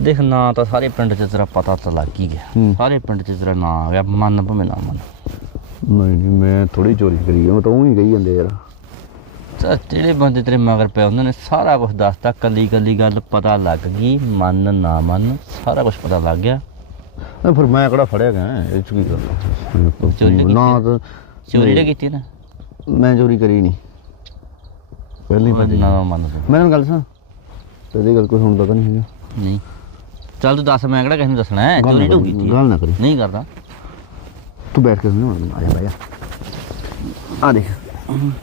ਦੇਖ ਨਾਂ ਤਾਂ ਸਾਰੇ ਪਿੰਡ 'ਚ ਤੇਰਾ ਪਤਾ ਤਾਂ ਲੱਗ ਹੀ ਗਿਆ। ਹੂੰ। ਸਾਰੇ ਪਿੰਡ 'ਚ ਤੇਰਾ ਨਾਂ ਆ ਗਿਆ ਮੰਨ ਭਾਵੇਂ ਨਾ ਮੰਨ। ਨਹੀਂ ਨਹੀਂ ਮੈਂ ਥੋੜੀ ਚੋਰੀ ਕਰੀ ਉਹ ਤਾਂ ਉਹ ਹੀ ਗਈ ਜਾਂਦੇ ਯਾਰ। ਤਾਂ ਜਿਹੜੇ ਬੰਦੇ ਤੇਰੇ ਮਗਰ ਪਏ ਉਹਨਾਂ ਨੇ ਸਾਰਾ ਕੁਝ ਦੱਸਤਾ ਕੱਲੀ ਕੱਲੀ ਗੱਲ ਪਤਾ ਲੱਗ ਗਈ ਮੰਨ ਨਾ ਮੰਨ ਸਾਰਾ ਕੁਝ ਪਤਾ ਲੱਗ ਗਿਆ। ਆ ਫਿਰ ਮੈਂ ਕਿਹੜਾ ਫੜਿਆ ਗਿਆ ਇਹ ਚ ਕੀ ਕਰਨਾ ਚੋਰੀ ਨਾ ਤਾਂ ਚੋਰੀ ਤਾਂ ਕੀਤੀ ਨਾ। ਮੈਂ ਚੋਰੀ ਕਰੀ ਨਹੀਂ। ਪਹਿਲੀ ਭੱਜ ਨਾ ਮੰਨ ਤੂੰ। ਮੈਂ ਤੈਨੂੰ ਗੱਲ ਸੁਣ ਤੇਰੀ ਗੱਲ ਕੋਈ ਸੁਣਦਾ ਤਾਂ ਨਹੀਂ ਹੈਗਾ। ਨਹੀਂ। ਚੱਲ ਤੂੰ ਦੱਸ ਮੈਂ ਕਿਹੜਾ ਕਿਸੇ ਨੂੰ ਦੱਸਣਾ ਹੈ? ਗੱਲ ਚੋਰੀ ਨਾ ਤੂੰ ਕਰੀ, ਕੀਤੀ ਹੈ। ਗੱਲ ਨਾ ਕਰੀ। ਨਹੀਂ ਕਰਦਾ। ਤੂੰ ਬੈਠ ਕੇ ਸੁਣ ਆ ਜਾ ਜਾ। ਆ ਦੇਖ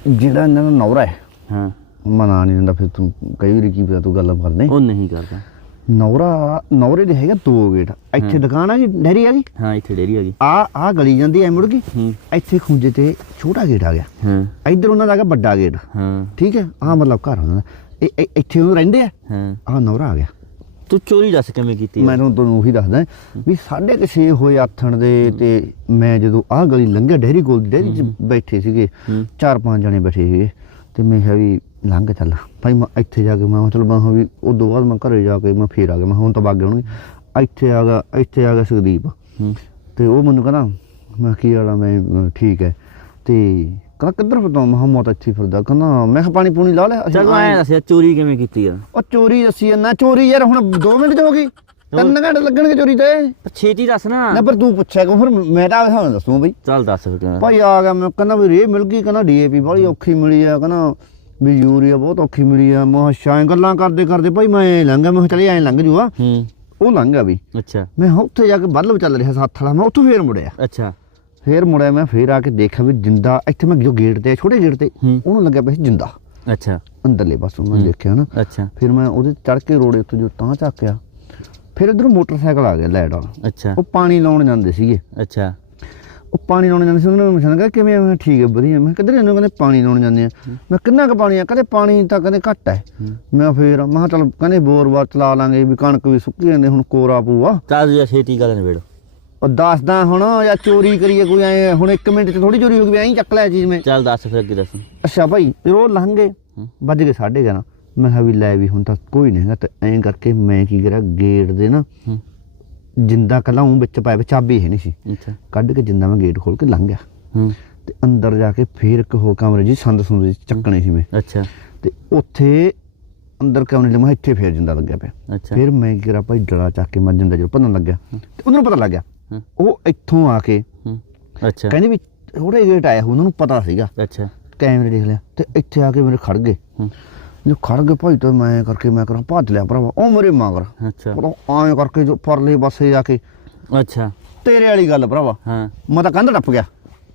ਜਿਹੜਾ ਇਹਨਾਂ ਦਾ ਨੌਰਾ ਹੈ ਹਾਂ। ਮਨਾ ਨਹੀਂ ਦਿੰਦਾ ਫਿਰ ਤੂੰ ਕਈ ਵਾਰੀ ਕੀ ਪਤਾ ਤੂੰ ਗੱਲ ਕਰਦੇ ਉਹ ਨਹੀਂ ਕਰਦਾ। ਨੌਰਾ ਨੌਰੇ ਦੇ ਹੈਗਾ ਦੋ ਗੇਟ। ਇੱਥੇ ਦੁਕਾਨ ਆ ਗਈ ਡੈਰੀ ਆ ਗਈ ਹਾਂ ਇੱਥੇ ਡੇਰੀ ਆ ਗਈ ਆ ਆ ਗਲੀ ਜਾਂਦੀ ਐ ਮੁੜ ਗਈ ਹੂੰ। ਇੱਥੇ ਖੁੰਝੇ ਤੇ ਛੋਟਾ ਗੇਟ ਆ ਗਿਆ। ਹਾਂ। ਇੱਧਰ ਉਹਨਾਂ ਦਾ ਹੈਗਾ ਵੱਡਾ ਗੇਟ। ਹਾਂ। ਠੀਕ ਹੈ ਆ ਮਤਲਬ ਘਰ ਉਹਨਾਂ ਦਾ। ਇਹ- ਇਹ- ਇੱਥੇ ਉਹ ਰਹਿੰਦੇ ਆ? ਹਾਂ। ਆ ਨੌਰਾ ਆ ਗਿਆ। ਤੂੰ ਚੋਰੀ ਦੱਸ ਕਿਵੇਂ ਕੀਤੀ ਮੈਂ ਤੁਹਾਨੂੰ ਤੁਹਾਨੂੰ ਉਹੀ ਦੱਸਦਾ ਵੀ ਸਾਢੇ ਕੁ ਛੇ ਹੋਏ ਆਥਣ ਦੇ ਤੇ ਮੈਂ ਜਦੋਂ ਆਹ ਗਲੀ ਲੰਘਿਆ ਡੈਰੀ ਕੋਲ ਡੈਰੀ 'ਚ ਬੈਠੇ ਸੀਗੇ। ਚਾਰ ਪੰਜ ਜਣੇ ਬੈਠੇ ਸੀਗੇ ਤੇ ਮੈਂ ਕਿਹਾ ਵੀ ਲੰਘ ਚੱਲ। ਭਾਈ ਮੈਂ ਇੱਥੇ ਜਾ ਕੇ ਮੈਂ ਕਿਹਾ ਚਲੋ ਮੈਂ ਕਿਹਾ ਵੀ ਉਦੋਂ ਬਾਅਦ ਮੈਂ ਘਰੇ ਜਾ ਕੇ ਮੈਂ ਫੇਰ ਆ ਗਿਆ। ਮੈਂ ਕਿਹਾ ਹੁਣ ਤਾਂ ਗਏ ਹੋਣਗੇ। ਇੱਥੇ ਆ ਗਿਆ ਇੱਥੇ ਆ ਗਿਆ ਸੁਖਦੀਪ। ਤੇ ਉਹ ਮੈਨੂੰ ਕਹਿੰਦਾ ਮੈਂ ਕੀ ਵਾਲਾ ਮੈਂ ਅਹ, ਠੀਕ ਹੈ। ਤੇ ਕਹਿੰਦਾ ਕਿੱਧਰ ਫਿਰਦਾ? ਮੈਂ ਕਿਹਾ ਮੈਂ ਤਾਂ ਇੱਥੇ ਫਿਰਦਾ। ਕਹਿੰਦਾ ਮੈਂ ਕਿਹਾ ਪਾਣੀ ਪੂਣੀ ਲਾ ਲਿਆ ਅਸੀਂ ਚੱਲ ਮੈਂ ਦੱਸਿਆ ਚੋਰੀ ਕਿਵੇਂ ਕੀਤੀ ਆ? ਉਹ ਚੋਰੀ ਦੱਸੀ ਨਾ ਚੋਰੀ ਯਾਰ ਹੁਣ 2 ਮਿੰਟ ਚ ਹੋ ਗਈ। ਤਿੰਨ ਘੰਟੇ ਲੱਗਣਗੇ ਚੋਰੀ ਤੇ। ਛੇਤੀ ਦੱਸ ਨਾ। ਨਾ ਪਰ ਤੂੰ ਪੁੱਛਿਆ ਕਿਉਂ? ਫਿਰ ਮੈਂ ਤਾਂ ਤੁਹਾਨੂੰ ਦੱਸੂ ਬਈ। ਚੱਲ ਦੱਸ ਫਿਰ ਭਾਈ ਆ ਗਿਆ ਮੈਂ। ਕਹਿੰਦਾ ਵੀ ਰੇ ਮਿਲ ਗਈ। ਕਹਿੰਦਾ ਡੀਏਪੀ ਬੜੀ ਔਖੀ ਮਿਲੀ ਆ। ਕਹਿੰਦਾ ਵੀ ਯੂਰੀਆ ਬਹੁਤ ਔਖੀ ਮਿਲੀ ਆ। ਮੈਂ ਸ਼ਾਇ ਗੱਲਾਂ ਕਰਦੇ ਕਰਦੇ ਭਾਈ ਮੈਂ ਲੰਘਿਆ ਮੈਂ ਚੱਲ ਐਂ ਲੰਘ ਜੂਆ ਹੂੰ। ਉਹ ਲੰਘ ਵੀ ਅੱਛਾ। ਮੈਂ ਉੱਥੇ ਜਾ ਕੇ ਬੱਲਬ ਚੱਲ ਰਿਹਾ ਸੱਤ ਵਾਲਾ। ਮੈਂ ਉੱਥੋਂ ਫੇਰ ਮੁੜਿਆ। ਅੱਛਾ। ਫੇਰ ਮੁੜਿਆ ਮੈਂ ਫੇਰ ਆ ਕੇ ਦੇਖਿਆ ਵੀ ਜਿੰਦਾ ਇੱਥੇ ਮੈਂ ਜੋ ਗੇਟ ਤੇ ਛੋਟੇ ਗੇਟ ਤੇ। ਉਹਨੂੰ ਲੱਗਿਆ ਪਿਆ ਜਿੰਦਾ। ਅੱਛਾ। ਅੰਦਰਲੇ ਪਾਸੋਂ ਮੈਂ ਦੇਖਿਆ ਨਾ। ਅੱਛਾ। ਫਿਰ ਮੈਂ ਉਹਦੇ ਚੜ ਕੇ ਰੋੜੇ ਉੱਤੇ ਜੋ ਤਾਂ ਚੱਕਿਆ ਫਿਰ ਇਧਰੋਂ ਮੋਟਰਸਾਈਕਲ ਆ ਗਿਆ ਲੈਟ ਵਾਲਾ। ਅੱਛਾ। ਉਹ ਪਾਣੀ ਲਾਉਣ ਜਾਂਦੇ ਸੀਗੇ। ਅੱਛਾ। ਉਹ ਪਾਣੀ ਲਾਉਣ ਜਾਂਦੇ ਸੀ ਉਹਨਾਂ ਨੂੰ ਮੈਂ ਕਿਹਾ ਕਿਵੇਂ ਆ? ਮੈਂ ਠੀਕ ਹੈ ਵਧੀਆ। ਮੈਂ ਕਿੱਧਰ ਹੋ? ਕਹਿੰਦੇ ਪਾਣੀ ਲਾਉਣ ਜਾਂਦੇ ਆ। ਮੈਂ ਕਿੰਨਾ ਕੁ ਪਾਣੀ ਆ? ਕਹਿੰਦੇ ਪਾਣੀ ਤਾਂ ਕਹਿੰਦੇ ਘੱਟ ਹੈ। ਮੈਂ ਫੇਰ ਮੈਂ ਚੱਲ ਕਹਿੰਦੇ ਬੋਰ ਬਾਰ ਚਲਾ ਲਾਂਗੇ ਵੀ ਕਣਕ ਵੀ ਸੁੱਕੀ ਜਾਂਦੇ ਹੁਣ ਕੋਰਾ ਪੂਆ। ਚੱਲ ਜੀ ਛੇਤੀ ਗੱਲ ਨਿਬੇੜ। ਉਹ ਦੱਸਦਾ ਹੁਣ ਜਾਂ ਚੋਰੀ ਕਰੀਏ ਕੋਈ ਐ ਹੁਣ 1 ਮਿੰਟ ਚ ਥੋੜੀ ਚੋਰੀ ਹੋ ਗਈ ਐਂ ਚੱਕ ਲਿਆ ਚੀਜ਼ ਮੈਂ। ਚੱਲ ਦੱਸ ਫਿਰ ਅੱਗੇ ਦੱਸ। ਅੱਛਾ ਭਾਈ ਫਿਰ ਉਹ ਲੰਘੇ। ਵੱਜ ਗਏ 11:30 ਮੈਂ ਕਿਹਾ ਵੀ ਲੈ ਵੀ ਹੁਣ ਤਾਂ ਕੋਈ ਨਹੀਂ ਹੈਗਾ ਤੇ ਐਂ ਕਰਕੇ ਮੈਂ ਕੀ ਕਰਿਆ ਗੇਟ ਦੇ ਨਾ ਜਿੰਦਾ ਕੱਲਾ ਉਹ ਵਿੱਚ ਪਾਇਆ ਵਾ, ਚਾਬੀ ਹੈ ਨਹੀਂ ਸੀ। ਅੱਛਾ। ਕੱਢ ਕੇ ਜਿੰਦਾ ਮੈਂ ਗੇਟ ਖੋਲ ਕੇ ਲੰਘ ਗਿਆ। ਹੂੰ। ਤੇ ਅੰਦਰ ਜਾ ਕੇ ਫੇਰ ਇੱਕ ਹੋ ਕਮਰੇ ਜੀ ਸੰਦ ਸੁੰਦ ਜਿਹੇ ਚੱਕਣੇ ਸੀ ਮੈਂ। ਅੱਛਾ। ਤੇ ਉੱਥੇ ਅੰਦਰ ਕਮਰੇ ਦੇ ਮੈਂ ਇੱਥੇ ਫੇਰ ਜਿੰਦਾ ਲੱਗਿਆ ਪਿਆ। ਅੱਛਾ। ਫਿਰ ਮੈਂ ਕੀ ਕਰਾਂ ਭਾਈ ਡੜਾ ਚੱਕ ਕੇ ਮੈਂ ਜਿੰਦਾ ਜਦੋਂ ਭੰਨਣ ਲੱਗਿਆ। ਤੇ ਉਹਨਾਂ ਪਤਾ ਲੱਗ ਗਿਆ ਉਹ ਇੱਥੋਂ ਆ ਕੇ ਅੱਛਾ। ਕਹਿੰਦੇ ਵੀ ਥੋੜੇ ਗੇਟ ਆਇਆ ਉਹਨਾਂ ਨੂੰ ਪਤਾ ਸੀਗਾ। ਅੱਛਾ। ਕੈਮਰੇ ਦੇਖ ਲਿਆ ਤੇ ਇੱਥੇ ਆ ਕੇ ਮੇਰੇ ਖੜ ਗਏ। ਜੋ ਖੜ ਗਏ ਭਾਈ ਤਾਂ ਮੈਂ ਕਰਕੇ ਮੈਂ ਕਰਾਂ ਭੱਜ ਲਿਆ ਭਰਾਵਾ ਉਹ ਮੇਰੇ ਮਗਰ। ਅੱਛਾ। ਐਂ ਕਰਕੇ ਜੋ ਪਰਲੇ ਪਾਸੇ ਜਾ ਕੇ ਅੱਛਾ। ਤੇਰੇ ਵਾਲੀ ਗੱਲ ਭਰਾਵਾ। ਹਾਂ। ਮੈਂ ਤਾਂ ਕੰਧ ਟੱਪ ਗਿਆ।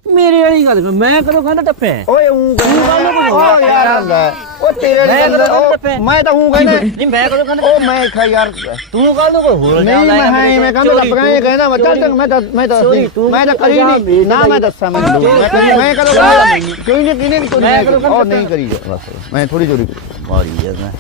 ਮੇਰੇ ਵਾਲੀ ਗੱਲ ਕਰ, ਮੈਂ ਕਦੋਂ ਕਹਿੰਦਾ ਟੱਪਿਆ? ਓਏ ਯਾਰ ਲੈ, ਉਹ ਤੇਰੇ ਵਾਲੀ ਮੈਂ ਗੱਲ ਕਦੋਂ? ਮੈਂ ਤਾਂ ਹੂੰ ਕਹਿੰਦਾ ਨਹੀਂ ਮੈਂ ਕਦੋਂ ਕਹਿੰਦਾ ਉਹ ਮੈਂ ਖਾ ਯਾਰ ਤੂੰ ਕੱਲ ਨੂੰ ਕੋਈ ਹੋਰ ਨਹੀਂ ਮੈਂ ਹਾਂ ਮੈਂ ਕਹਿੰਦਾ ਟੱਪ ਗਿਆ ਇਹ ਕਹਿੰਦਾ ਮੈਂ ਚੱਲ ਮੈਂ ਤਾਂ ਮੈਂ ਤਾਂ ਤੂੰ ਮੈਂ ਤਾਂ ਕਰੀ ਨਹੀਂ। ਨਾ ਮੈਂ ਦੱਸਾਂ ਮੈਂ ਮੈਂ ਕਦੋਂ ਕੋਈ ਨਹੀਂ ਕਿਨੇ ਮੈਂ ਨਹੀਂ ਕਦੋਂ ਕਰੀ ਉਹ ਨਹੀਂ ਕਰੀ। ਬਸ ਮੈਂ ਥੋੜੀ ਚੋਰੀ ਮਾਰੀ ਯਾਰ ਮੈਂ।